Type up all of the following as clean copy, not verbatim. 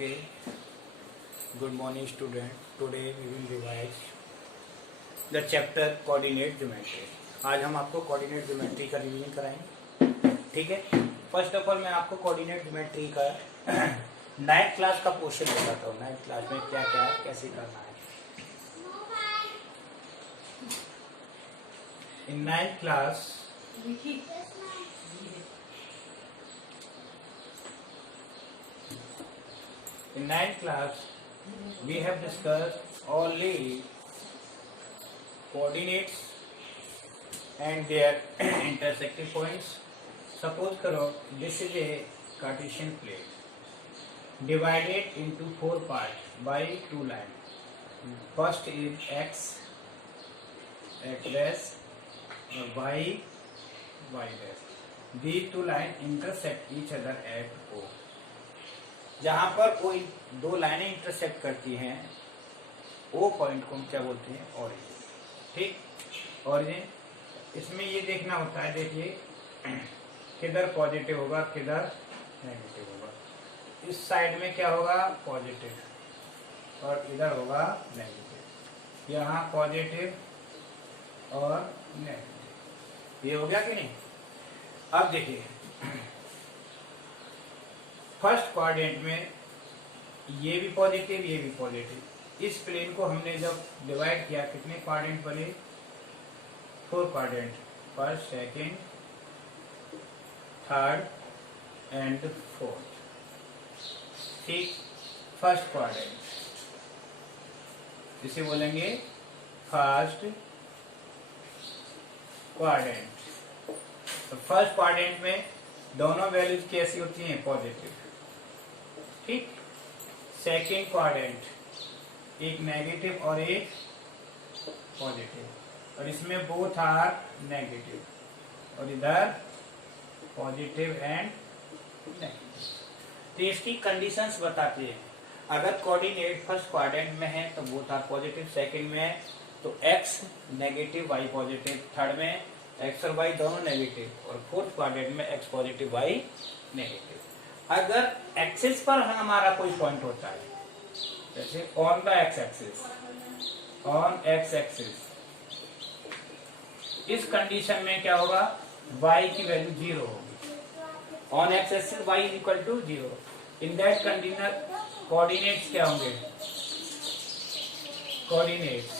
Okay. Good morning, student. Today we will revise the chapter coordinate geometry. आज हम आपको coordinate geometry का revision कराएंगे. ठीक है. फर्स्ट ऑफ ऑल मैं आपको कोऑर्डिनेट ज्योमेट्री का 9th क्लास का पोर्शन बताता हूँ. 9th क्लास में क्या क्या कैसे करना है. इन 9th class in 9th class we have discussed only coordinates and their intersecting points. Suppose karo this is a Cartesian plane divided into 4 parts by 2 lines. First is x dash or y dash. These 2 lines intersect each other at O. जहां पर कोई दो लाइनें intersect करती हैं O point को हम क्या बोलते हैं, ऑरिजिन. ठीक. ऑरिजिन इसमें ये देखना होता है. देखिए किधर पॉजिटिव होगा किधर नेगेटिव होगा. इस साइड में क्या होगा पॉजिटिव और इधर होगा नेगेटिव. यहाँ पॉजिटिव और नेगेटिव. ये हो गया कि नहीं. अब देखिए फर्स्ट क्वाड्रेंट में ये भी पॉजिटिव ये भी पॉजिटिव. इस प्लेन को हमने जब डिवाइड किया कितने क्वाड्रेंट बने, 4 quadrant. First second third and fourth. ठीक. फर्स्ट क्वाड्रेंट इसे बोलेंगे फर्स्ट क्वाड्रेंट. तो फर्स्ट क्वाड्रेंट में दोनों वैल्यूज कैसी होती हैं, पॉजिटिव. ठीक. सेकेंड क्वाड्रेंट एक नेगेटिव और एक पॉजिटिव और इसमें बोथ आर नेगेटिव और इधर पॉजिटिव एंड नेगेटिव. तो इसकी कंडीशंस बताती है. अगर कोऑर्डिनेट फर्स्ट क्वाड्रेंट में है तो बोथ आर पॉजिटिव. सेकंड में है तो x negative y positive. Third में x और y दोनों नेगेटिव और फोर्थ क्वाड्रेंट में x पॉजिटिव y नेगेटिव. अगर एक्सिस पर हमारा कोई पॉइंट होता है जैसे ऑन द एक्स एक्सिस, इस कंडीशन में क्या होगा, y की वैल्यू 0 होगी. On x axis y is equal to 0. In that condition coordinates क्या होंगे, कोऑर्डिनेट्स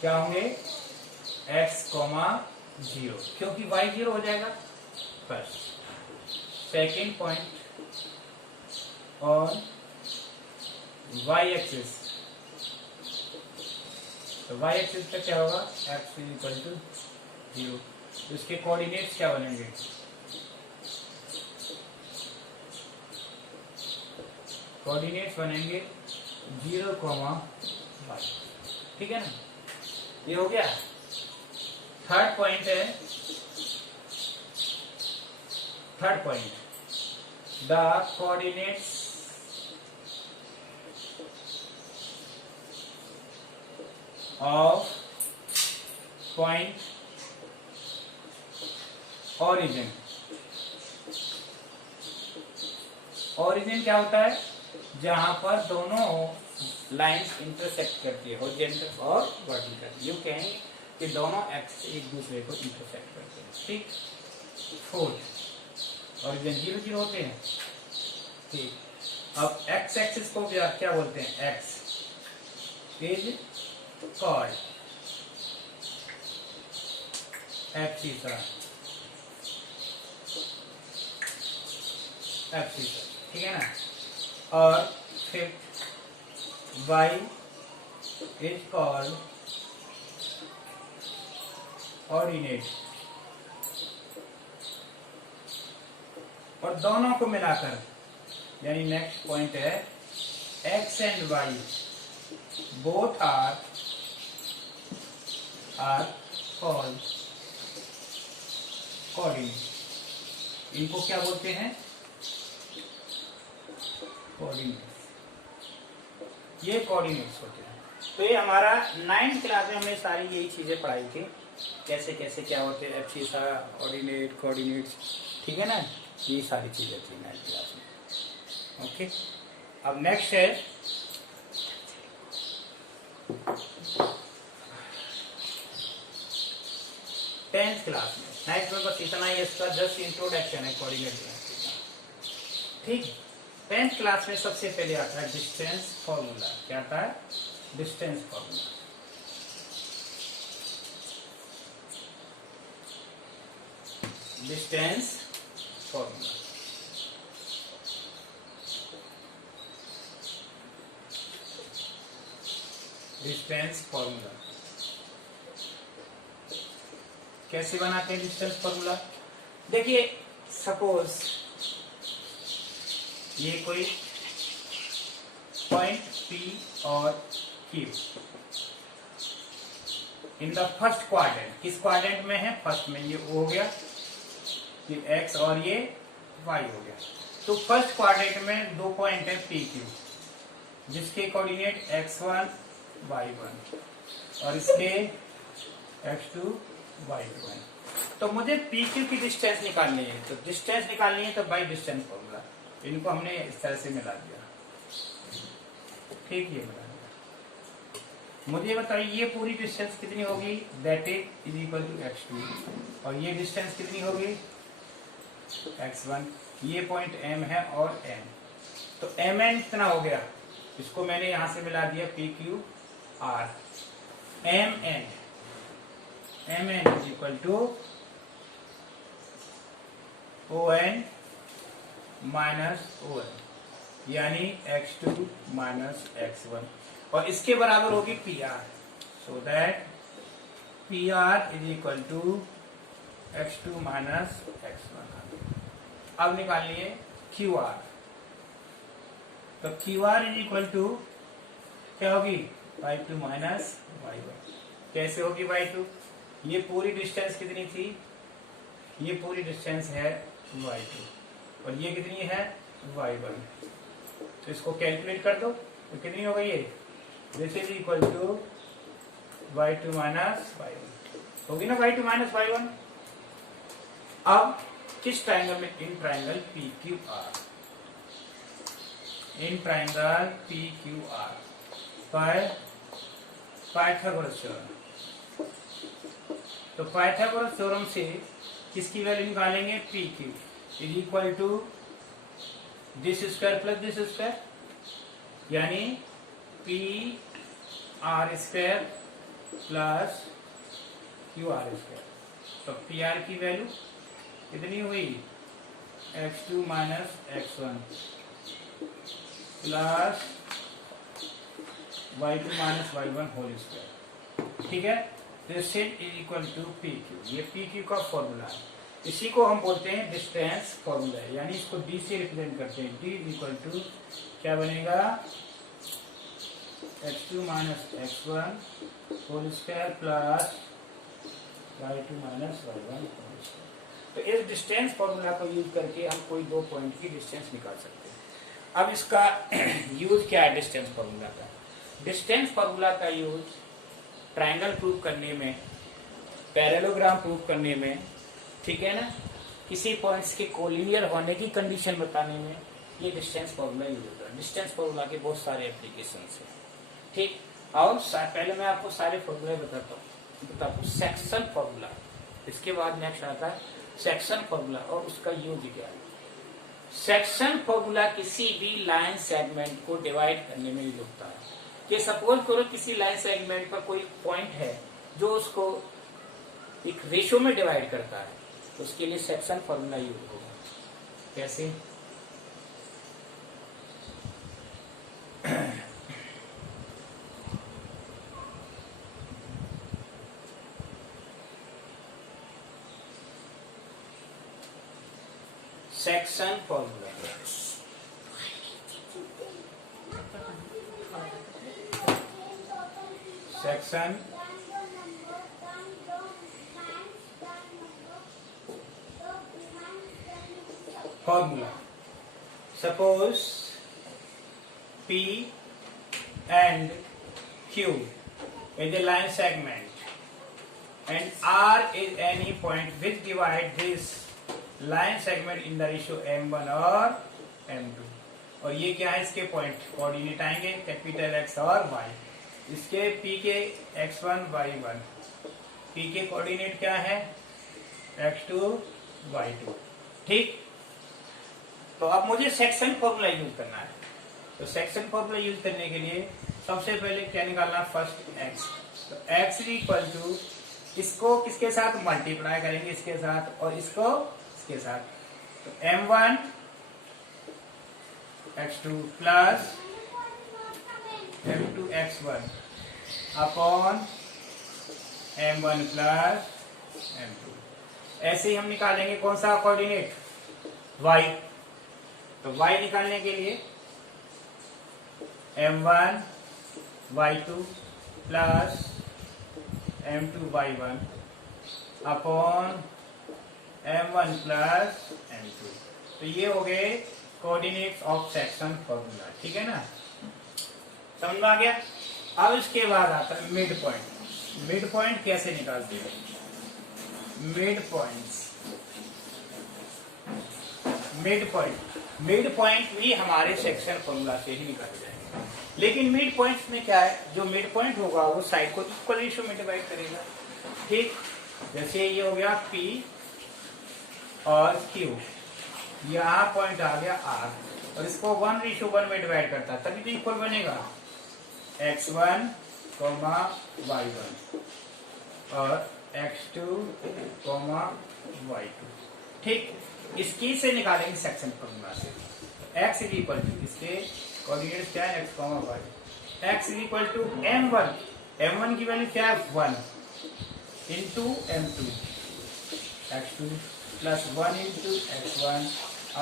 क्या होंगे x, 0 क्योंकि y 0 हो जाएगा. First. Second point on y axis, तो y एक्सिस पे क्या होगा, x इज इक्वल टू 0. इसके कोऑर्डिनेट्स क्या बनेंगे, कोऑर्डिनेट्स बनेंगे 0, y. ठीक है ना. ये हो गया. थर्ड पॉइंट है, third point the coordinates of point origin. Origin क्या होता है, जहां पर दोनों लाइंस इंटरसेक्ट करती है, हॉरिजॉन्टल और वर्टिकल. यूं कहेंगे कि दोनों एक्स एक दूसरे को इंटरसेक्ट करते हैं. ठीक. फोर्थ ऑरिजिन 0, 0 होते हैं. ठीक. अब एक्स एक्सिस को क्या बोलते हैं, एक्स इज कॉल्ड एब्सिसा. ठीक है ना. और fifth y is called ordinate. और दोनों को मिलाकर यानी नेक्स्ट पॉइंट है x and y both are called coordinate. इनको क्या बोलते हैं, कोऑर्डिनेट्स. ये कोऑर्डिनेट्स होते हैं. तो ये हमारा 9th क्लास में हमने सारी यही चीजें पढ़ाई थी. कैसे कैसे क्या होते हैं, एब्सिसा, ऑर्डिनेट, कोऑर्डिनेट्स, ठीक है ना, ये सारी चीजें थी 9th क्लास में। ओके, अब नेक्स्ट है 10th क्लास में। 9th में बस इतना ही, इसका जस्ट इंट्रोडक्शन है कोऑर्डिनेट ज्योमेट्री का। ठीक, 10th क्लास में सबसे पहले आता है डिस्टेंस फॉर्मूला। क्या आता है? Distance formula. Distance formula distance formula कैसे बनाते हैं डिस्टेंस फॉर्मूला? देखिए, सपोज ये कोई पॉइंट P और Q in the first quadrant, किस क्वाड्रेंट में है? फर्स्ट में। ये O हो गया, ये X और ये Y हो गया। तो फर्स्ट क्वाड्रेंट में दो पॉइंट है P Q, जिसके कोऑर्डिनेट x1 y1 और इसके x2 y2। तो मुझे PQ की डिस्टेंस निकालनी है, तो डिस्टेंस निकालनी है तो बाई डिस्टेंस फॉर्मूला, इनको हमने इस तरह से मिला दिया। ठीक, ये मिला दिया। मुझे बताइए ये पूरी डिस्टेंस कितनी होगी? That is equal to x2, और ये डिस्टेंस कितनी होगी? x1। ये पॉइंट M है और N, तो Mn कितना हो गया? इसको मैंने यहां से मिला दिया PQR। Mn is equal to ON minus ON, यानी x2 माइनस x1, और इसके बराबर होगी PR। So that PR is equal to x2 minus x1। अब निकालिए QR। तो QR इज इक्वल टू क्या होगी? y2 minus y1। कैसे होगी y2? ये पूरी डिस्टेंस कितनी थी? ये पूरी डिस्टेंस है y2, और ये कितनी है? y1। तो इसको कैलकुलेट कर दो, तो कितनी हो गई ये? This is equal to y2 minus y1 होगी ना, y2 माइनस y1। अब किस ट्राइंगल में? In triangle PQR, in triangle PQR पर पाइथागोरस थ्योरम। तो पाइथागोरस थ्योरम से किसकी वैल्यू निकालेंगे? PQ is equal to this square plus this square, यानी PR square plus QR square. तो PR की वैल्यू कितनी हुई? x2 minus x1 plus y2 minus y1 whole square. ठीक है, this is equal to PQ। ये PQ का formula है, इसी को हम बोलते हैं डिस्टेंस फॉर्मूला, यानी इसको D से रिप्रेजेंट करते हैं। D इज इक्वल टू क्या बनेगा? x2 minus x1 whole square plus y2 minus y1 whole square. तो इस डिस्टेंस फॉर्मूला को यूज करके हम कोई दो पॉइंट की डिस्टेंस निकाल सकते हैं। अब इसका यूज क्या है डिस्टेंस फॉर्मूला का? डिस्टेंस फॉर्मूला का यूज ट्रायंगल प्रूव करने में, पैरेललोग्राम प्रूव करने में, ठीक है ना, किसी पॉइंट्स के कोलिनियर होने की कंडीशन बताने में ये डिस्टेंस फॉर्मूला यूज होता है। डिस्टेंस फॉर्मूला के बहुत सारे एप्लीकेशन है। ठीक, और पहले मैं आपको सारे फॉर्मूले बताता हूँ। सेक्शन फॉर्मूला, इसके बाद नेक्स्ट आता है सेक्शन फॉर्मूला और उसका यूज क्या है। सेक्शन फॉर्मूला किसी भी लाइन सेगमेंट को डिवाइड करने में यूज होता है। कि सपोज करो किसी लाइन सेगमेंट पर कोई पॉइंट है जो उसको एक रेशियो में डिवाइड करता है, तो उसके लिए सेक्शन फॉर्मूला यूज होगा। कैसे? Section formula section formula. Suppose P and Q is a line segment, and R is any point which divide this line segment in the ratio m1 और m2। और ये क्या है, इसके पॉइंट कोऑर्डिनेट आएंगे capital X और Y। इसके P के x1 y1, P के कोऑर्डिनेट क्या है x2 y2। ठीक, तो अब मुझे सेक्शन फॉर्मूला यूज करना है। तो सेक्शन फॉर्मूला यूज करने के लिए सबसे पहले क्या निकालना, फर्स्ट x। तो x इज इक्वल टू, इसको किसके साथ मल्टीप्लाई करेंगे, इसके साथ, और इसको इसके साथ। तो m1 x2 plus m2 x1 upon m1 plus m2। ऐसे ही हम निकालेंगे कौन सा कोऑर्डिनेट, y। तो y निकालने के लिए m1 y2 plus m2 y1 upon m1 plus m2। तो ये हो गए कोऑर्डिनेट्स ऑफ सेक्शन फॉर्मूला। ठीक है ना, समझ में आ गया। अब इसके बाद आता है मिड पॉइंट। मिड पॉइंट कैसे निकालते हैं, मिड पॉइंट भी हमारे सेक्शन फॉर्मूला से ही निकाले जाएंगे। लेकिन मिड पॉइंट में क्या है, जो मिड पॉइंट होगा वो साइड को इक्वल रेशियो में डिवाइड करेगा। ठीक, जैसे ये हो गया P और Q, यहाँ पॉइंट आ गया R, और इसको 1:1 में डिवाइड करता है, तभी तो इक्वल बनेगा x1, y1 और x2, y2। ठीक, इसकी से निकालेंगे सेक्शन फॉर्मूला से। x इज इक्वल टू, इसके कोऑर्डिनेट्स क्या है, x, y। x is equal to m1, m1 की वैल्यू क्या है 1 into m2 x2 plus 1 into x1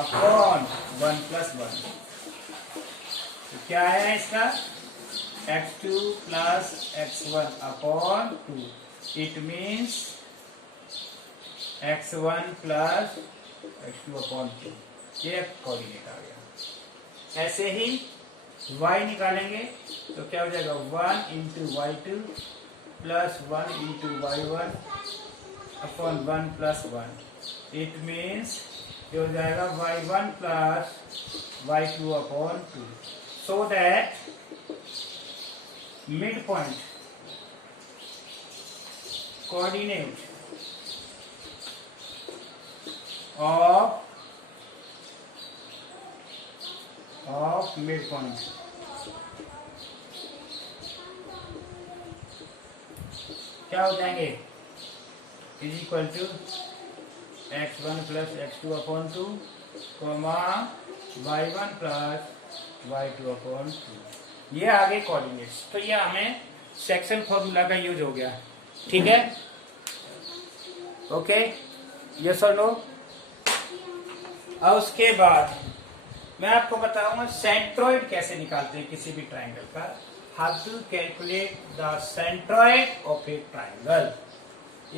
upon 1 plus 1। तो क्या है इसका, x2 plus x1 upon 2। It means x1 plus x2 upon 2। ये कोऑर्डिनेट आ गया। ऐसे ही y निकालेंगे तो क्या हो जाएगा 1 into y2 plus 1 into y1 upon 1 plus 1। It means ये हो जाएगा y1 plus y2 upon 2। So that mid point coordinate of mid point क्या हो जाएंगे, is equal to x1 plus x2 upon 2 y1 plus y2 upon 2। ये आगे coordinates. तो ये हमें सेक्शन फॉर्मूला का यूज हो गया। ठीक है, ओके, यस और नो। और उसके बाद मैं आपको बताऊंगा सेंट्रोइड कैसे निकालते हैं किसी भी ट्राइंगल का। How to calculate the centroid of a triangle.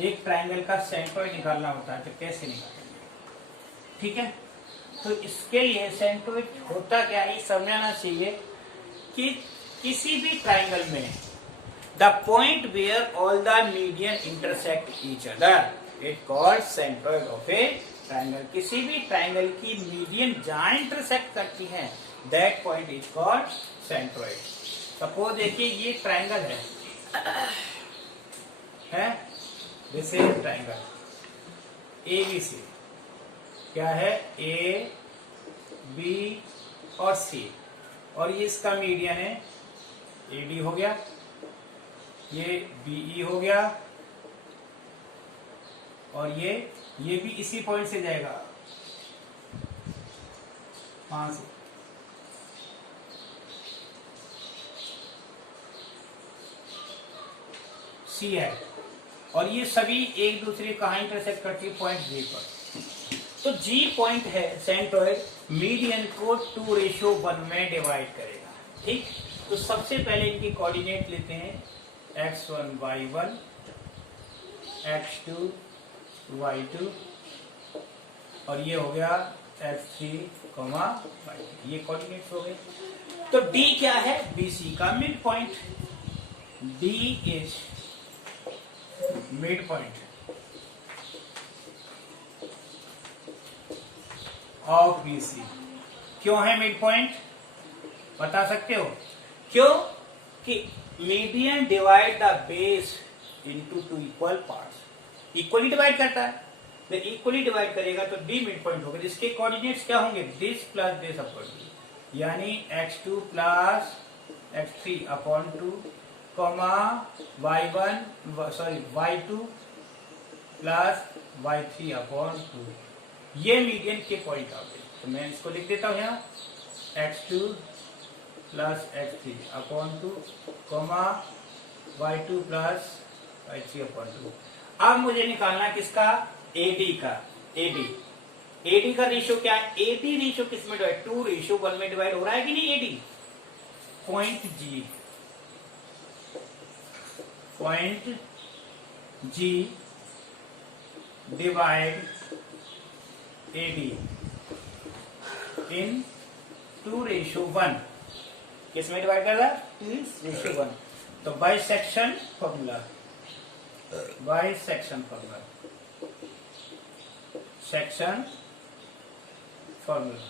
एक ट्राइंगल का सेंट्रोइड निकालना होता है, तो कैसे निकालेंगे। ठीक है, तो इसके लिए सेंट्रोइड होता क्या है समझना चाहिए कि किसी भी ट्राइंगल में the point where all the median intersect each other it called centroid of a triangle. किसी भी ट्राइंगल की मीडियन जहां इंटरसेक्ट करती है that point is called centroid. Suppose देखिए ये ट्राइंगल है दिस इज ट्राइंगल ABC। क्या है, A, B और C, और ये इसका मीडियन है AD हो गया, ये BE हो गया, और ये भी इसी पॉइंट से जाएगा 5 C है, और ये सभी एक दूसरे कहाँ इंटरसेक्ट करती है, पॉइंट G पर। तो G पॉइंट है सेंट्रोइड, मीडियन को 2:1 में डिवाइड करेगा। ठीक, तो सबसे पहले इनकी कोऑर्डिनेट लेते हैं x1 y1 x2 y2 और ये हो गया x3 y3। ये कोऑर्डिनेट्स हो गए। तो D क्या है, BC का mid point. D is mid point of BC। क्यों है मिड पॉइंट बता सकते हो? क्यों कि median divide the base into two equal parts. Equally divide करता है, जब इक्वली डिवाइड करेगा तो डी मिड पॉइंट होगा, जिसके कोऑर्डिनेट्स क्या होंगे? This plus this upon two, यानी x2 plus x3 upon 2 comma y2 plus y3 upon 2। ये मीडियन के पॉइंट आ गए। तो मैं इसको लिख देता हूं यहाँ x2 plus x3 upon 2 comma y2 plus y3 upon 2। अब मुझे निकालना किसका? AD का। AD का रेशियो क्या है? AD रेशियो किस में डिवाइड? 2:1 में डिवाइड हो रहा है कि नहीं? AD point G divide AD इन 2:1 किस में डिवाइड कर रहा है? 2:1। तो बाइसेक्शन फॉर्मूला, सेक्शन फॉर्मूला।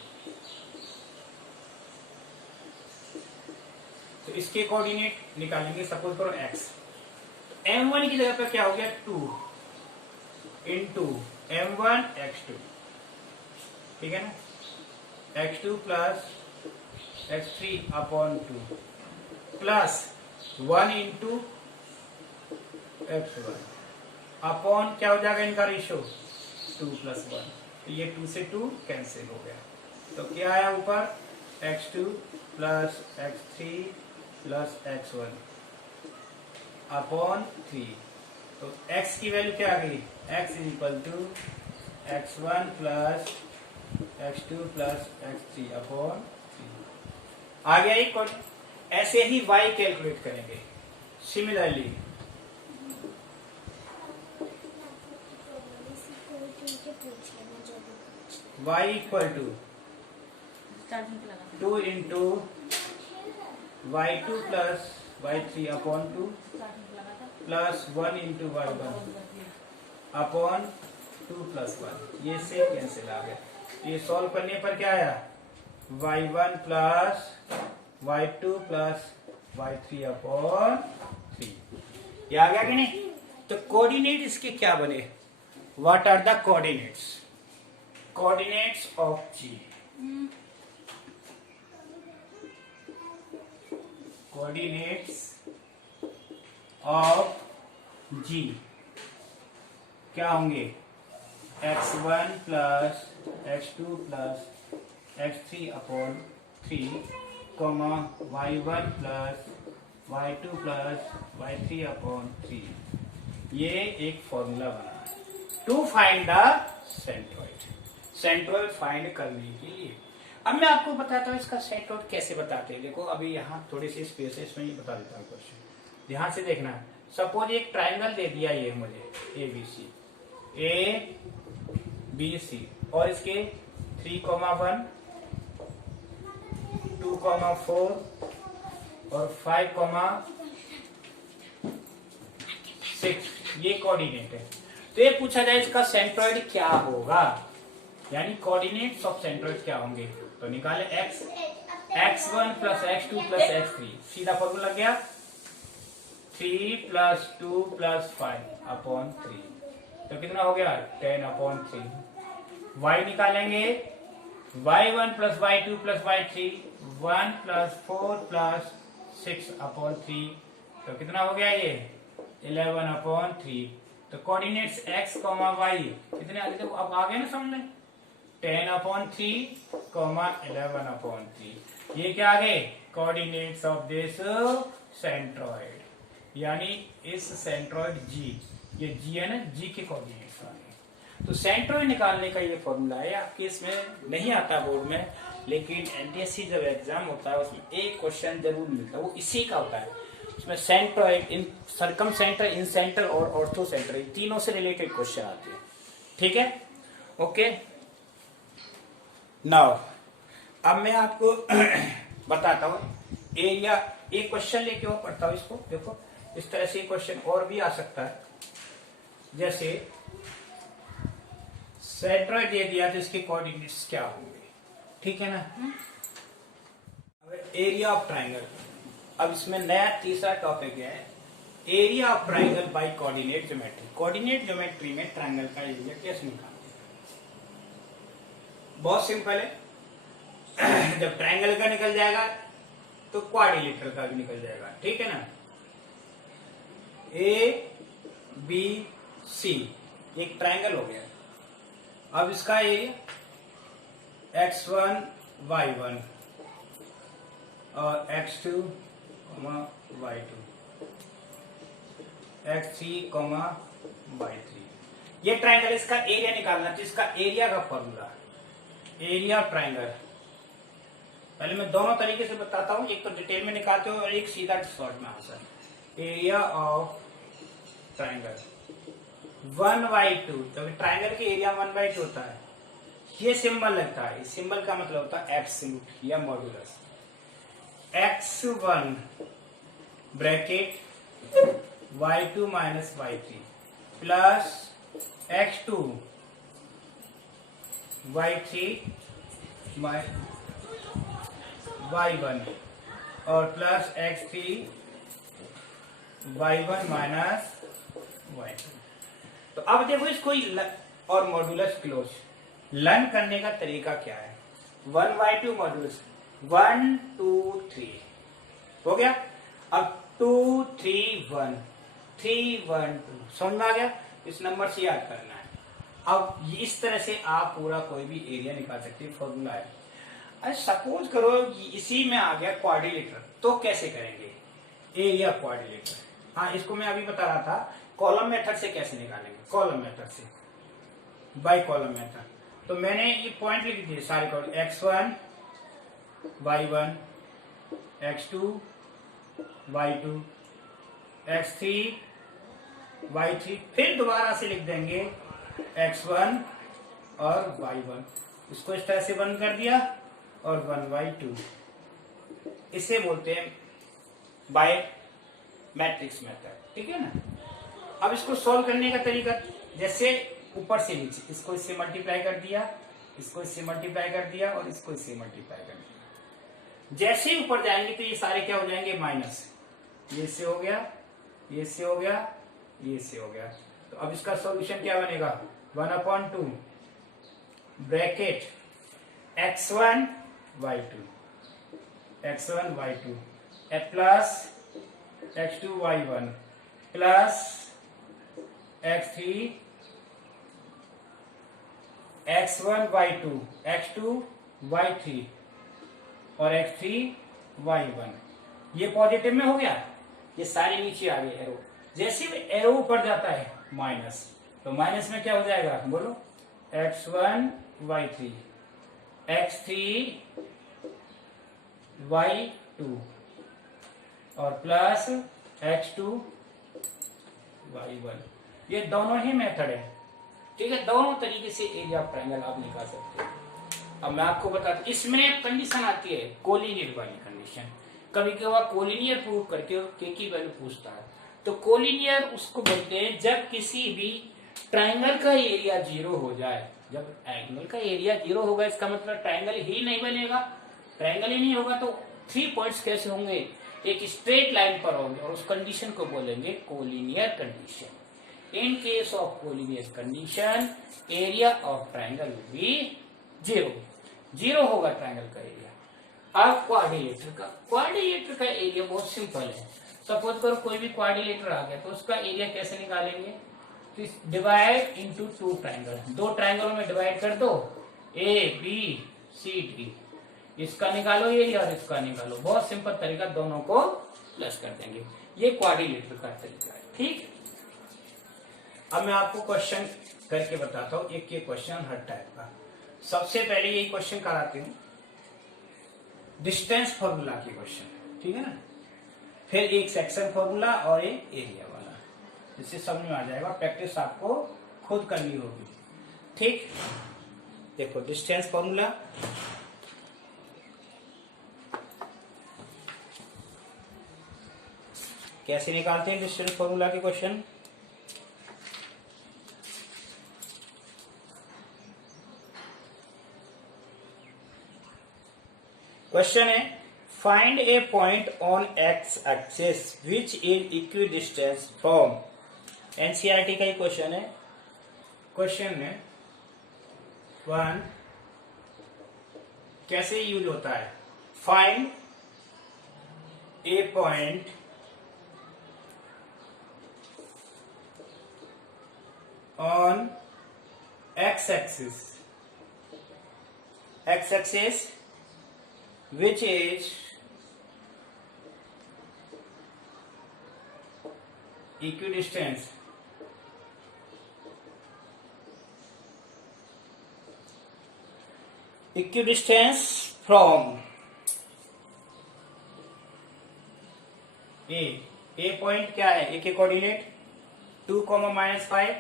तो इसके कोऑर्डिनेट निकालेंगे। सपोज करो x, m1 की जगह पे क्या हो गया? 2 इंटू m1 x2, ठीक है ना? x2 plus x3 upon 2 plus 1 into x1 upon क्या हो जाएगा इनका रेशियो? 2 प्लस 1। तो ये 2 से 2 कैंसिल हो गया। तो क्या आया ऊपर? x2 plus x3 plus x1 upon 3। तो x की वैल्यू क्या आ गई? x is equal to x1 plus x2 plus x3 upon 3 आ गया एक। ऐसे ही y कैलकुलेट करेंगे। Similarly y equal to 2 into y2 plus y3 upon 2 plus 1 into y1 upon 2 plus 1। ये से कैंसिल आ गया। ये सॉल्व करने पर क्या आया? y1 plus y2 plus y3 upon 3। ये आ गया कि नहीं? तो कोऑर्डिनेट इसके क्या बने? What are the coordinates? Coordinates of G, coordinates of G क्या होंगे? x1 plus x2 plus x3 upon 3 comma y1 plus y2 plus y3 upon 3। ये एक फॉर्मूला बना to find the centroid, centroid find करने के लिए। अब मैं आपको बताता हूँ इसका सेंट्रोइड कैसे बताते हैं। देखो अभी यहाँ थोड़ी सी स्पेस है, इसमें ही बता देता हूँ क्वेश्चन। ध्यान से देखना है। सपोज एक ट्राइंगल दे दिया ये मुझे ए बी सी और इसके 3,1 2,4 और 5,6 ये कोऑर्डिनेट है। तो ये पूछा जाए इसका सेंट्रोइड क्या होगा, यानी कोऑर्डिनेट्स ऑफ सेंट्रोइड क्या होंगे। तो निकाले x1 plus x2 plus x3, सीधा फॉर्मूला लग गया 3 प्लस 2 प्लस 5 अपॉन 3। तो कितना हो गया? 10 अपॉन 3। y निकालेंगे y1 plus y2 plus y3 1 plus 4 plus 6 upon 3। तो कितना हो गया? ये 11 अपॉन 3। तो कोऑर्डिनेट्स x, y कितने आ गए? अब आ गए ना समझ में? 10 अपॉन 3 11 अपॉन 3। ये क्या आ गए? कोऑर्डिनेट्स ऑफ दिस सेंट्रोइड, यानी इस सेंट्रोइड G, ये G है ना, G के कोऑर्डिनेट्स आ गए। तो सेंट्रोइड निकालने का ये फॉर्मूला है। आपके इसमें नहीं आता बोर्ड में, लेकिन एनटीएससी जब एग्जाम होता है उसमें एक क्वेश्चन जरूर मिलता है, वो इसी का होता है। उसमें सेंट्रोइड, इन सर्कम सेंटर, इन सेंटर और ऑर्थो सेंटर, तीनों से रिलेटेड क्वेश्चन आते हैं। ठीक है, ओके। नाउ अब मैं आपको बताता हूं एरिया। एक क्वेश्चन लेके और पढ़ता हूं इसको। देखो इस तरह से क्वेश्चन और भी आ सकता है। जैसे सेंट्रॉइड दे दिया तो इसके कोऑर्डिनेट्स क्या होंगे, ठीक है ना। अब एरिया ऑफ ट्राइंगल, अब इसमें नया तीसरा टॉपिक है area of triangle by coordinate geometry. Coordinate geometry में ट्राइंगल का एरिया कैसे निकालते हैं? बहुत सिंपल है। जब ट्राइंगल का निकल जाएगा तो क्वाड्रिलेटरल का भी निकल जाएगा, ठीक है ना। ए बी सी एक ट्राइंगल हो गया। अब इसका एरिया x1 y1 और x2 y2 x3 y3, ये ट्राइंगल, इसका एरिया निकालना। तो इसका एरिया का फॉर्मूला, एरिया ट्राइंगल, पहले मैं दोनों तरीके से बताता हूं, एक तो डिटेल में निकालते हो और एक सीधा शॉर्ट में आंसर। एरिया ऑफ ट्राइंगल 1/2, तो ट्राइंगल के एरिया 1/2 होता है। ये सिंबल लगता है, इस सिंबल का मतलब होता है एब्सोल्यूट या modulus. x1 bracket y2 minus y3 plus x2 y3 y1 और plus x3 y1 minus y2। तो अब देखो इसको और मॉड्यूलस क्लोज लर्न करने का तरीका क्या है। 1/2 मॉड्यूलस 1 2 3 हो गया। अब 2 3 1 3 1 2 समझ में आ गया। इस नंबर से याद करना है। अब इस तरह से आप पूरा कोई भी एरिया निकाल सकते हैं, फॉर्मूला है। अरे सपोज करो इसी में आ गया क्वाड्रिलेटरल, तो कैसे करेंगे एरिया क्वाड्रिलेटरल? हाँ, इसको मैं अभी बता रहा था कॉलम मेथड से कैसे निकालेंगे। कॉलम मेथड से, बाय कॉलम मेथड। तो मैंने ये पॉइंट लिख दिए सारे column, x1 y1 x2 y2 x3 y3, फिर दोबारा से लिख देंगे x1 और y1। इसको इस तरह से बंद कर दिया और 1/2। इसे बोलते हैं बाय मैट्रिक्स मेथड, ठीक है ना। अब इसको सॉल्व करने का तरीका, जैसे ऊपर से नीचे, इसको इससे मल्टीप्लाई कर दिया, इसको इससे मल्टीप्लाई कर दिया और इसको इससे मल्टीप्लाई कर दिया। जैसे ही ऊपर जाएंगे तो ये सारे क्या हो जाएंगे माइनस। ये इससे हो गया, ये इससे हो गया, ये इससे हो गया। तो अब इसका सॉल्यूशन क्या बनेगा 1/2 bracket x1 y2 plus x2 y1 plus x3 x1 y2 x2 y3 और x3 y1। ये पॉजिटिव में हो गया, ये सारे नीचे आ गए एरो। जैसे ही एरो ऊपर जाता है माइनस, तो माइनस में क्या हो जाएगा बोलो, x1 y3 x3 y2 और प्लस x2 y1। ये दोनों ही मेथड है, ठीक है। दोनों तरीके से एरिया ऑफ ट्रायंगल आप निकाल सकते हैं। अब मैं आपको बताता हूं, इसमें एक कंडीशन आती है कोलिनियर वाली कंडीशन। कभी कभार कोलिनियर प्रूव करके के की वैल्यू पूछता है, तो कोलिनियर उसको बोलते हैं जब किसी भी ट्रायंगल का एरिया 0 हो जाए। जब एंगल का एरिया 0 होगा इसका मतलब ट्रायंगल ही नहीं बनेगा। ट्रायंगल ही नहीं होगा तो 3 पॉइंट्स कैसे होंगे, एक स्ट्रेट लाइन पर होंगे, और उस कंडीशन को बोलेंगे collinear condition. In case of collinear condition area of triangle will be 0 होगा ट्रायंगल का एरिया। अब क्वाड्रिलेटर का एरिया बहुत सिंपल है। सपोज करो कोई भी क्वाड्रिलेटर आ गया तो उसका एरिया कैसे निकालेंगे, तो डिवाइड इनटू 2 ट्रायंगल, 2 ट्रायंगलों में डिवाइड कर दो, ए बी सी डी। इसका निकालो एरिया और इसका निकालो, बहुत सिंपल तरीका, दोनों को प्लस कर देंगे। ये क्वाड्रिलेटर का तरीका है, ठीक। अब मैं आपको क्वेश्चन करके बताता हूँ, एक ये क्वेश्चन हर टाइप का। सबसे पहले यही क्वेश्चन कराती हूँ, डिस्टेंस फॉर्मूला की क्वेश्चन, ठीक है ना। फिर एक सेक्शन फॉर्मूला और एक एरिया वाला, जिससे समझ में आ जाएगा। प्रैक्टिस आपको खुद करनी होगी, ठीक। देखो डिस्टेंस फॉर्मूला, कैसे निकालते हैं डिस्टेंस फॉर्मूला के क्वेश्चन। क्वेश्चन है find A point on x axis which is equi distance from, NCERT का ही क्वेश्चन है। क्वेश्चन में वन कैसे यूज होता है, find A point on x axis, x axis which is equidistance from A point क्या है, ए के कोऑर्डिनेट 2, -5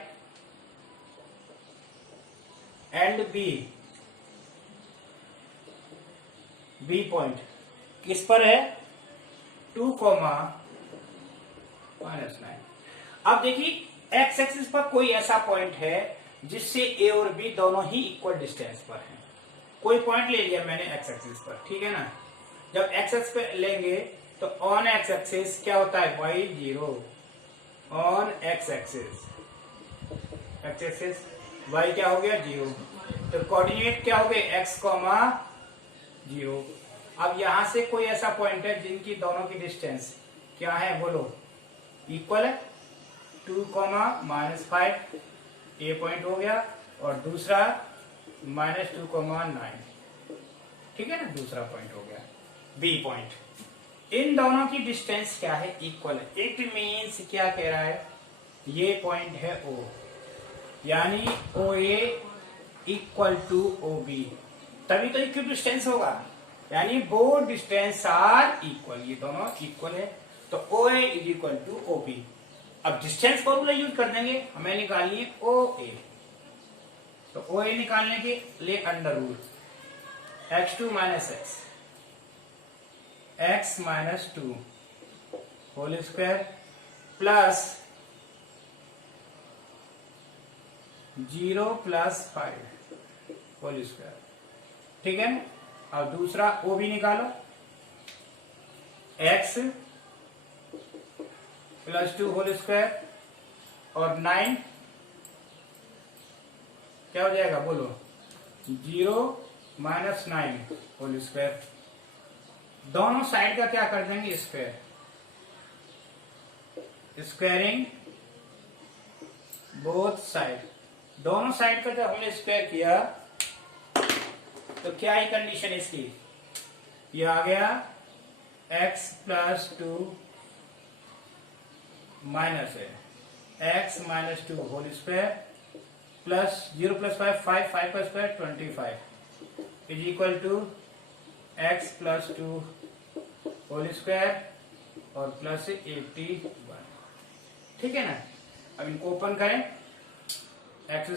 एंड बी पॉइंट किस पर है 2, -9। अब देखिए एक्स एक्सिस पर कोई ऐसा पॉइंट है जिससे ए और बी दोनों ही इक्वल डिस्टेंस पर हैं। कोई पॉइंट ले लिया मैंने एक्स एक्सिस पर, ठीक है ना। जब एक्स एक्सिस पे लेंगे तो ऑन एक्स एक्सिस क्या होता है y 0, on x axis y क्या हो गया 0, तो कोऑर्डिनेट क्या हो गए x, 0। अब यहां से कोई ऐसा पॉइंट है जिनकी दोनों की डिस्टेंस क्या है बोलो, इक्वल है 2, -5 ए पॉइंट हो गया और दूसरा -2, 9, ठीक है ना, दूसरा पॉइंट हो गया बी पॉइंट। इन दोनों की डिस्टेंस क्या है, इक्वल है। इट मीन्स क्या कह रहा है, ये पॉइंट है ओ, यानी ओ ए इक्वल टू ओ बी, तभी तो इक्वल डिस्टेंस होगा, यानी बोथ डिस्टेंस आर इक्वल, ये दोनों इक्वल है, तो O A is equal to O B. अब डिस्टेंस फॉर्मूला यूज कर देंगे, हमें निकालनी है ओ ए, तो ओ ए निकालने के लिए under root x2 x -2 whole square plus 0 + 5 whole square, ठीक है। और दूसरा ओ भी निकालो, x + 2 होल स्क्वायर और 9 क्या हो जाएगा बोलो, 0 - 9 होल स्क्वायर। दोनों साइड का क्या कर देंगे स्क्वायर, स्क्वायरिंग बोथ साइड, दोनों साइड का जब हमने स्क्वायर किया तो क्या ही कंडीशन इसकी, ये आ गया x + 2 माइनस है x -2 होल स्क्वायर प्लस 0 + 5 5 का square 25 is equal to x + 2 whole square और प्लस 81, ठीक है ना। अब इनको ओपन करें, x²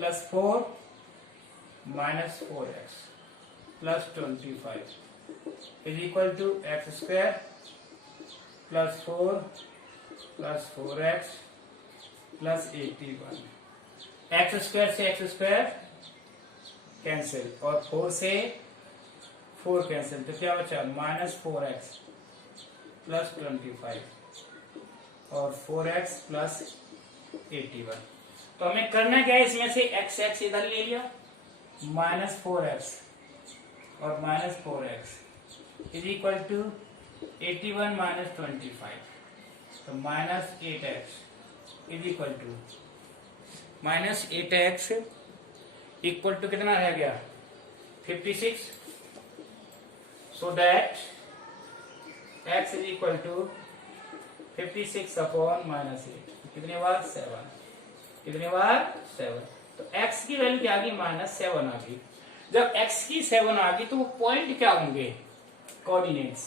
+ 4 - 4x + 25 is equal to x² + 4 + 4x + 81। x² से x² कैंसिल और 4 से 4 कैंसिल, तो क्या बचा -4x + 25 और 4x + 81। तो हमें करना क्या है, इसमें से x इधर ले लिया, -4x और -4x इज इक्वल टू 81 - 25, तो -8x is equal to -8x equal to कितना रह गया 56, so that x is equal to 56 upon -8, कितने बार 7, कितने बार 7, तो x की वैल्यू क्या आ गई -7 आ गई। जब x की 7 आ गई तो वो पॉइंट क्या होंगे, कोऑर्डिनेट्स,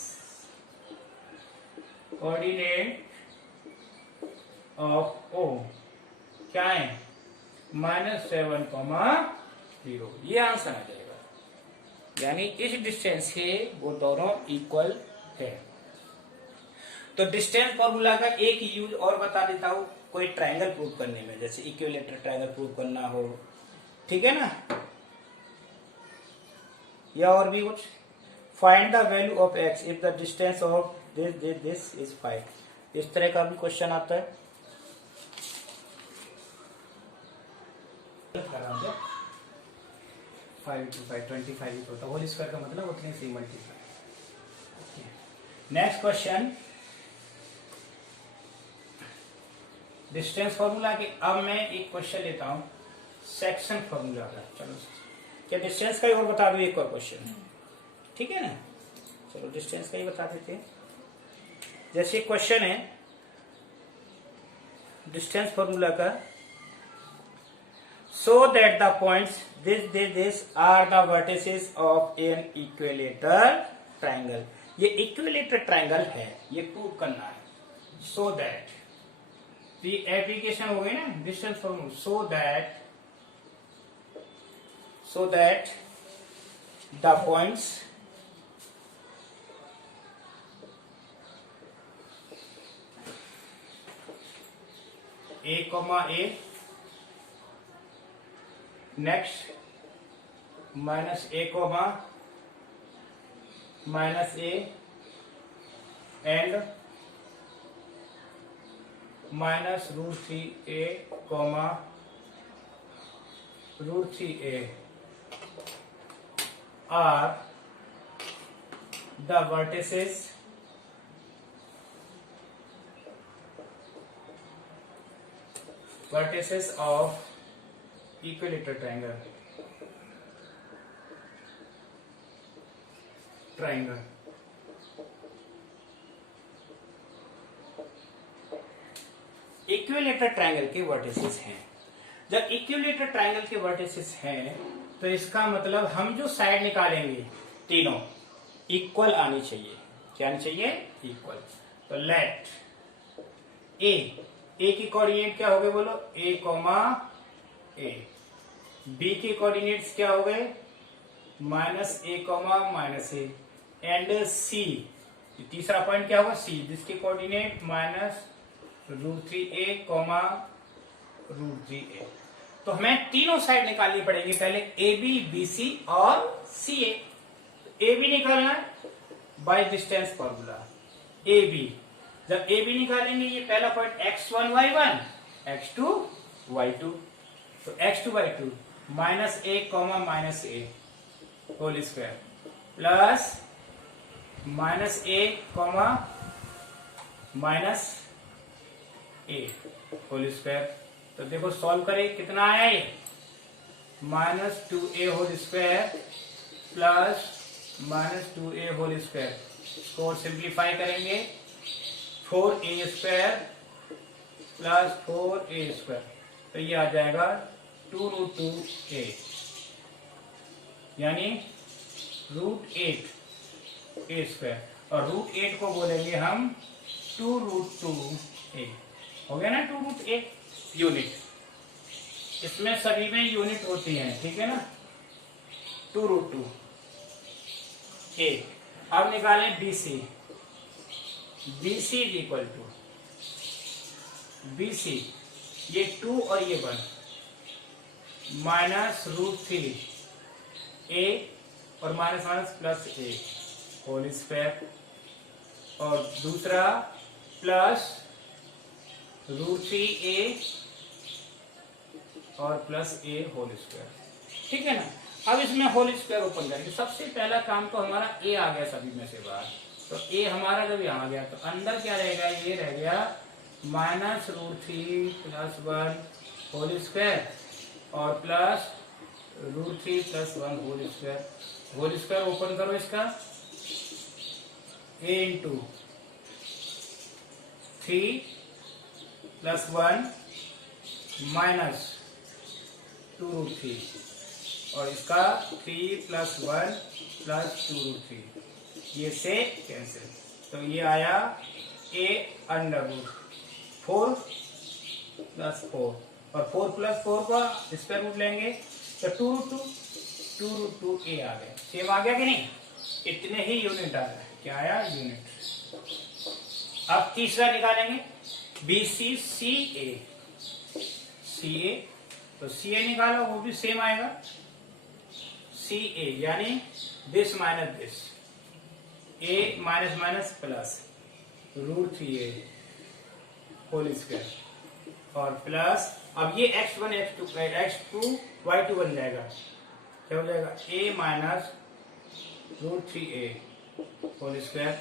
कोऑर्डिनेट ऑफ O क्या है -7, 0, ये आंसर आ जाएगा, यानी इस डिस्टेंस से वो दोनों इक्वल है। तो डिस्टेंस फॉर्मूला का एक यूज और बता देता हूं, कोई ट्रायंगल प्रूव करने में, जैसे इक्विलैटरल ट्रायंगल प्रूव करना हो, ठीक है ना। या और भी कुछ? Find the value of x if the distance of this is 5। इस तरह का भी क्वेश्चन आता है। 5 into 5 25 होता है। होल स्क्वायर का मतलब उतने से multiply. Next question, distance formula के। अब मैं एक क्वेश्चन लेता हूं सेक्शन फॉर्मूला का। चलो, क्या डिस्टेंस का ही और बता दो एक और क्वेश्चन, ठीक है ना? चलो डिस्टेंस का ही बता देते हैं। जैसे क्वेश्चन है डिस्टेंस फॉर्मूला का, so that the points this are the vertices of an equilateral triangle. ये इक्विलेटरल ट्राइंगल है, ये प्रूव करना है। सो दैट एप्लीकेशन हो गई ना distance formula. So that the points A, A, next minus A, minus A and minus root 3A, root 3A are the vertices of equilateral triangle. Equilateral triangle के vertices हैं। जब equilateral triangle के vertices हैं तो इसका मतलब हम जो साइड निकालेंगे तीनों इक्वल आनी चाहिए। क्या आनी चाहिए? इक्वल। तो लेट ए की कोऑर्डिनेट क्या हो गए बोलो? A, A। बी के कोऑर्डिनेट्स क्या हो गए? -A, -A एंड सी, तीसरा पॉइंट क्या होगा? सी, जिसके कोऑर्डिनेट -√3A, √3A। तो हमें तीनों साइड निकालनी पड़ेगी पहले, AB, BC और CA। AB निकालना है बाय डिस्टेंस फॉर्मूला। AB, जब AB निकालेंगे ये पहला point x1 y1 x2 y2, तो x2 y2 -A, -A whole square plus -A, -A whole square. तो देखो सॉल्व करें कितना आया ये? -2A whole square plus -2A whole square. इसको सिंप्लीफाई करेंगे 4A square plus 4A square, तो ये आ जाएगा 2√2A, यानी √8A स्क्वायर। और √8 को बोलेंगे हम 2√2A। हो गया ना 2√8 यूनिट। इसमें सभी में यूनिट होती हैं, ठीक है ना? 2√2A। अब निकालें BC। BC is equal to BC, ये 2 और ये 1 -√3A और minus plus A whole square, और दूसरा प्लस √3A और प्लस A होल स्क्वायर, ठीक है ना? अब इसमें होल स्क्वायर ओपन करेंगे। सबसे पहला काम तो हमारा A आ गया सभी में से बाहर, तो A हमारा जब यहाँ आ गया तो अंदर क्या रहेगा? ये रह गया -√3 + 1 होल स्क्वायर और plus √3 + 1 whole square. Whole square open करो इसका, A × 3 + 1 -2√3 और इसका 3 + 1 + 2√3, ये से कैंसिल। तो ये आया A√4 + 4 और 4 + 4 का स्क्वायर रूट लेंगे तो 2√2A आ गया। सेम आ गया कि नहीं? इतने ही यूनिट आ रहा है। क्या आया? यूनिट। अब तीसरा निकालेंगे BCCA। CA, तो CA निकालो, वो भी सेम आएगा। सी ए यानी this minus this, A minus minus plus √3a whole square और प्लस अब ये x1 x2 y2 बन जाएगा, क्या हो जाएगा a minus √3a whole square.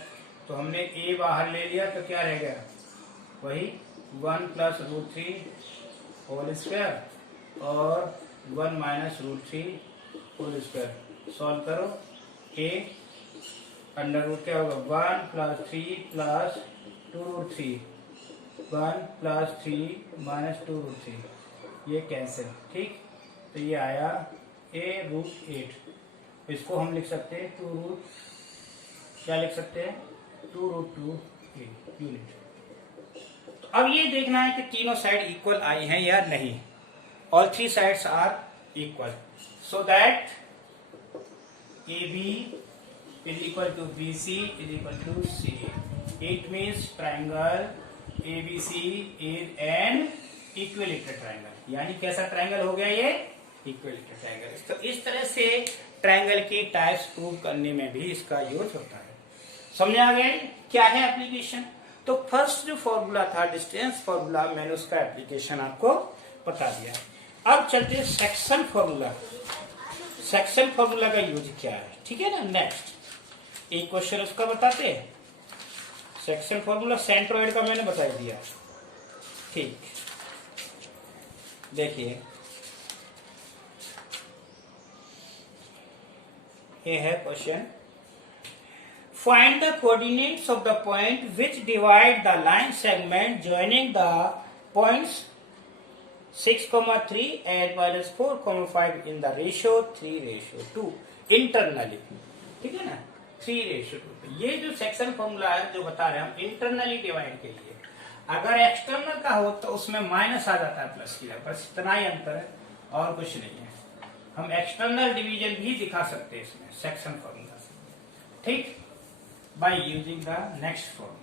तो हमने a बाहर ले लिया तो क्या रह गया, वही 1 प्लस √3 होल स्क्वायर और 1 माइनस √3 होल स्क्वायर। सॉल्व करो, a अंडर रूट क्या होगा 1 प्लस 3 प्लस 2√3, 1 प्लस 3 माइनस 2√3, ये कैंसिल, ठीक। तो ये आया a√8। इसको हम लिख सकते हैं क्या लिख सकते हैं 2√2a यूनिट। तो अब ये देखना है कि तीनों साइड इक्वल आई हैं या नहीं, all three sides are equal, so that AB is equal to BC is equal to CA. It means triangle ABC is an equilateral triangle. यानी कैसा ट्रायंगल हो गया ये, इक्विलेटरल ट्रायंगल। तो इस तरह से ट्रायंगल की टाइप्स प्रूव करने में भी इसका यूज होता है। समझ आ गया क्या है एप्लीकेशन। तो फर्स्ट जो फॉर्मूला था डिस्टेंस फॉर्मूला, मैंने उसका एप्लीकेशन आपको बता दिया। अब चलते हैं सेक्शन फॉर्मूला। सेक्शन फॉर्मूला का यूज क्या है, ठीक है ना। नेक्स्ट एक क्वेश्चन उसका बताते हैं। सेक्शन फॉर्मूला सेंट्रोइड का मैंने बता दिया, ठीक। देखिए ये है question, find the coordinates of the point which divide the line segment joining the points 6,3 and -4,5 in the ratio 3:2 internally, ठीक है ना 3:2। ये जो सेक्शन फॉर्मूला है जो बता रहे हैं हम इंटरनली डिवाइड के लिए, अगर एक्सटर्नल का हो तो उसमें माइनस आ जाता है प्लस की, बस इतना ही अंतर है और कुछ नहीं है। हम एक्सटर्नल डिवीजन भी दिखा सकते हैं इसमें सेक्शन फॉर्मूला से, ठीक, by using the next formula.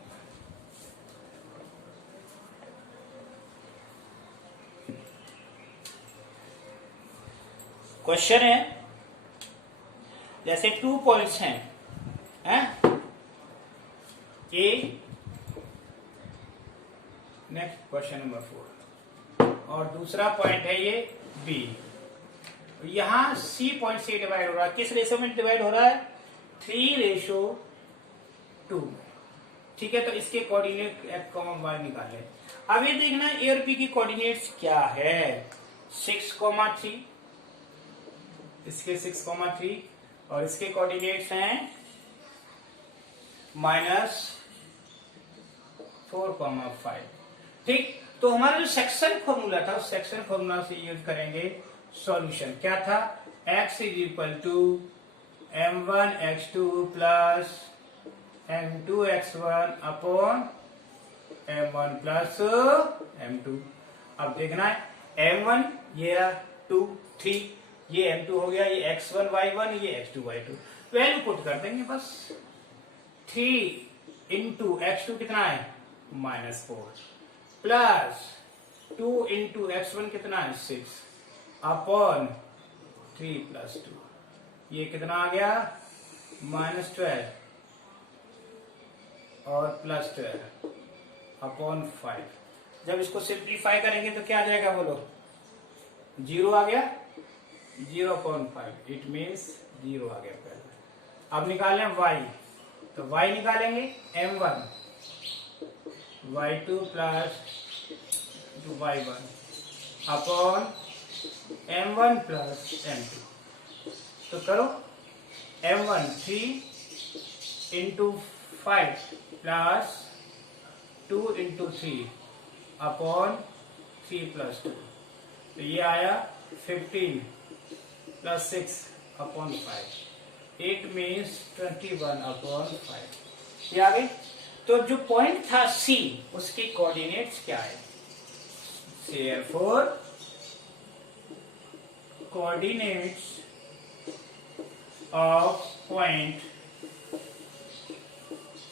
Question है जैसे 2 पॉइंट्स हैं, ए, नेक्स्ट क्वेश्चन नंबर 4, और दूसरा पॉइंट है ये बी। यहां सी पॉइंट से डिवाइड हो रहा है, किस रेशो में डिवाइड हो रहा है 3:2, ठीक है। तो इसके कोऑर्डिनेट x, y निकाले। अब ये देखना ए और बी की कोऑर्डिनेट्स क्या है, 6,3, इसके 6,3 और इसके कोऑर्डिनेट्स हैं -4,5, ठीक। तो हमारा जो सेक्शन फॉर्मूला था उस सेक्शन फॉर्मूला से यूज करेंगे सॉल्यूशन। क्या था, x is equal to m1x2 plus m2x1 upon m1 plus m2। अब देखना है m1 ये 2 3, ये m2 हो गया, ये x1 y1, ये x2 y2, वैल्यू पुट कर देंगे बस। 3 इंटू x2 कितना है -4 प्लस 2 इंटू x1 कितना है 6 अपॉन 3 प्लस 2, ये कितना आ गया -12 और प्लस 12 अपॉन 5। जब इसको सिंप्लीफाई करेंगे तो क्या आ जाएगा बोलो, 0 आ गया, 0.5, इट मीन्स 0 आ गया पहले। अब निकालें y, तो y निकालेंगे m1 y2 plus y1 upon m1 plus m2। तो करो m1 3 into 5 plus 2 into 3 upon 3 plus 2, तो ये आया 15 plus 6 upon 5, it means 21 upon 5। ये आ गई। तो जो पॉइंट था C उसके कोऑर्डिनेट्स क्या है, therefore coordinates of point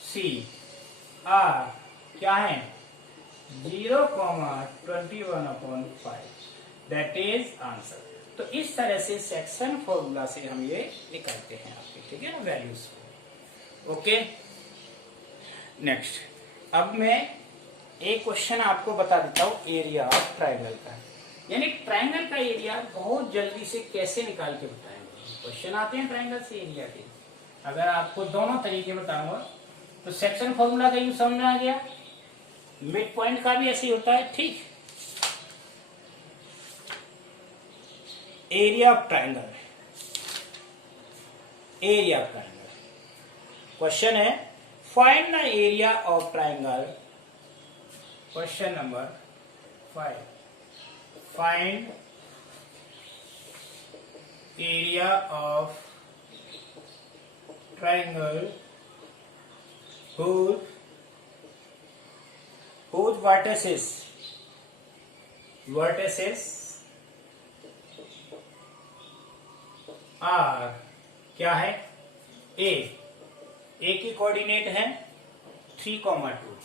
C are क्या है 0, 21 अपॉन 5, दैट इज आंसर। तो इस तरह से सेक्शन फॉर्मूला से हम ये निकालते हैं आपके, ठीक है ना, वैल्यूज को। ओके, नेक्स्ट अब मैं एक क्वेश्चन आपको बता देता हूँ एरिया ऑफ ट्राइंगल का, यानी ट्राइंगल का एरिया बहुत जल्दी से कैसे निकाल के बताएंगे। क्वेश्चन आते हैं ट्राइंगल से एरिया के, अगर आपको दोनों तरीके बताऊंगा तो सेक्शन फॉर्मूला का यूज समझ में आ गया, मिड पॉइंट का भी ऐसे ही होता है, ठीक। Area of triangle, area of triangle question है, find the area of triangle. Question number 5, find area of triangle whose vertices are क्या है, ए की कोऑर्डिनेट है 3,2,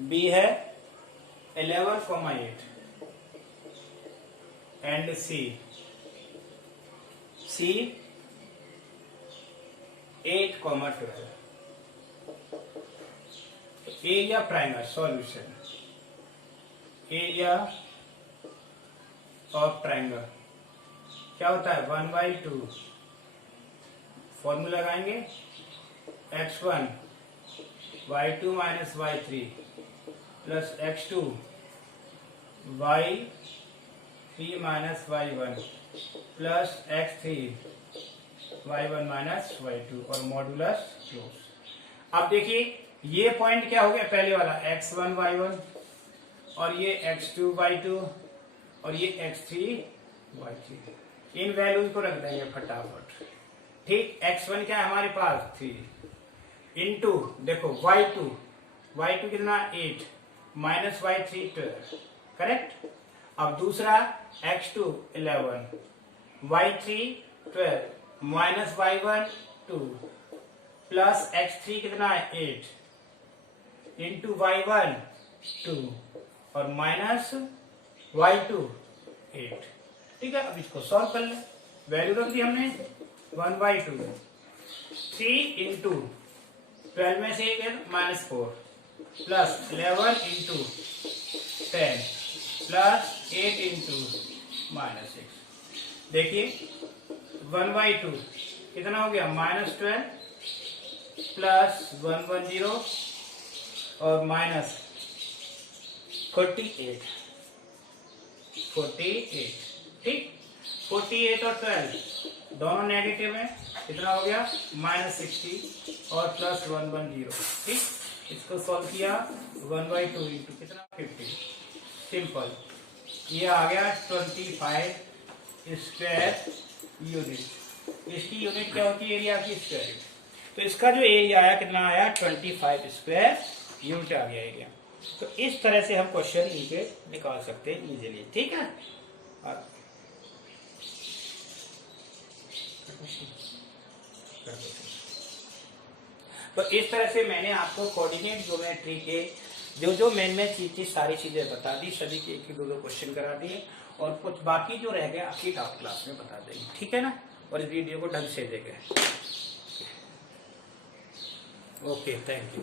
बी है 11,8 and C 8,12। Area triangle solution, area of triangle क्या होता है, 1/2 formula लगाएंगे, x1 y2 minus y3 plus x2 y3 minus y1 plus x3 y1 minus y2 और मॉडुलस क्लोज। अब देखिए ये पॉइंट क्या हो गया, पहले वाला x1 y1 और ये x2 y2 और ये x3 y3, इन वैल्यूज को रख देंगे फटाफट, ठीक। x1 क्या है हमारे पास 3 इंटू देखो y2 कितना 8 माइनस y3 12, करेक्ट। अब दूसरा x2 11 y3 12 minus y1 2 plus x3 कितना है 8 इंटू y1 2 और माइनस y2 8, ठीक है। अब इसको सॉल्व कर ले, वैल्यू रख दी हमने 1/2, 3 इंटू 12 में से minus 4 plus 11 into 10 plus 8 into minus 6। देखिए 1/2 कितना हो गया, -12 प्लस 110 और माइनस 48, ठीक। 48 और 12 दोनों नेगेटिव है, कितना हो गया -60 और प्लस 110, ठीक। इसको सॉल्व किया 1/2 इंटू कितना 50, सिंपल, ये आ गया 25 स्क्वायर यूनिट। इसकी यूनिट क्या होती है, एरिया की स्क्वायर। तो इसका जो एरिया आया कितना आया, 25 स्क्वायर यूनिट आ गया एरिया। तो इस तरह से हम क्वेश्चन इनके निकाल सकते हैं इजीली, ठीक है। तो इस तरह से मैंने आपको कोऑर्डिनेट ज्योमेट्री के जो मेन चीज थी सारी चीजें बता दी, सभी के 1-2 क्वेश्चन करा दिए और कुछ बाकी जो रह गए आपकी डाउट क्लास में बता देंगे, ठीक है ना। और इस वीडियो को ढंग से देखें। Okay, thank you.